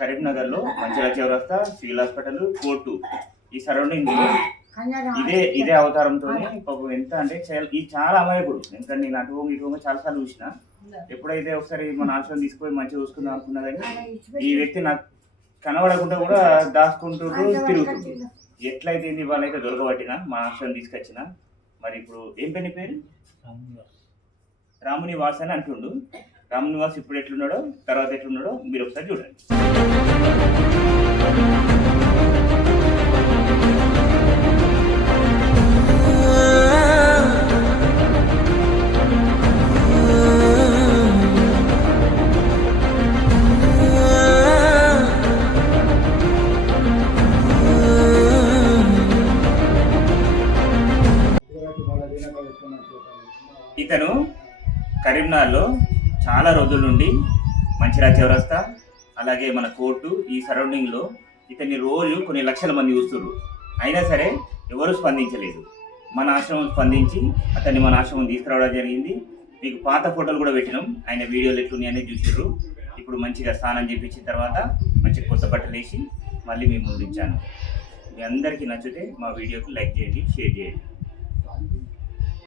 కరీంనగర్లో మంచిర్యాల చౌరస్తా, civil hospital, court ఈ సరౌండింగ్ ఇదే అవతారంతో పాపం ఎంత అంటే ఈ చాలా అమాయకుడు. ఎందుకంటే నేను అటు ఇటు చాలాసార్లు చూసిన. ఎప్పుడైతే ఒకసారి మన ఆశ్రమం తీసుకుపోయి మంచిగా చూసుకుందాం అనుకున్నా కానీ ఈ వ్యక్తి నాకు కనబడకుండా కూడా దాచుకుంటూ తిరుగుతుంది. ఎట్లయితే వాళ్ళైతే దొరకబట్టిన మా ఆశ్రమం తీసుకొచ్చిన. మరి ఇప్పుడు ఏం పేరు? రామునివాస్ అని అంటుండు. రామునివాస్ ఇప్పుడు ఎట్లున్నాడో తర్వాత ఎట్లున్నాడో మీరు ఒకసారి చూడండి. ఇతను కరీంనగర్లో చాలా రోజుల నుండి మంచిర్యాల చౌరస్తా అలాగే మన కోర్టు ఈ సరౌండింగ్లో ఇతన్ని రోజు కొన్ని లక్షల మంది చూస్తున్నారు. అయినా సరే ఎవరు స్పందించలేదు. మన ఆశ్రమం స్పందించి అతన్ని మన ఆశ్రమం తీసుకురావడం జరిగింది. మీకు పాత ఫోటోలు కూడా పెట్టినాం. ఆయన వీడియోలు ఎట్లున్నాయి అనేది చూసారు. ఇప్పుడు మంచిగా స్నానం చేయించిన తర్వాత మంచిగా కొత్త బట్టలు వేసి మళ్ళీ మేము ముందుంచాను. మీ అందరికీ నచ్చితే మా వీడియోకి లైక్ చేయండి, షేర్ చేయండి.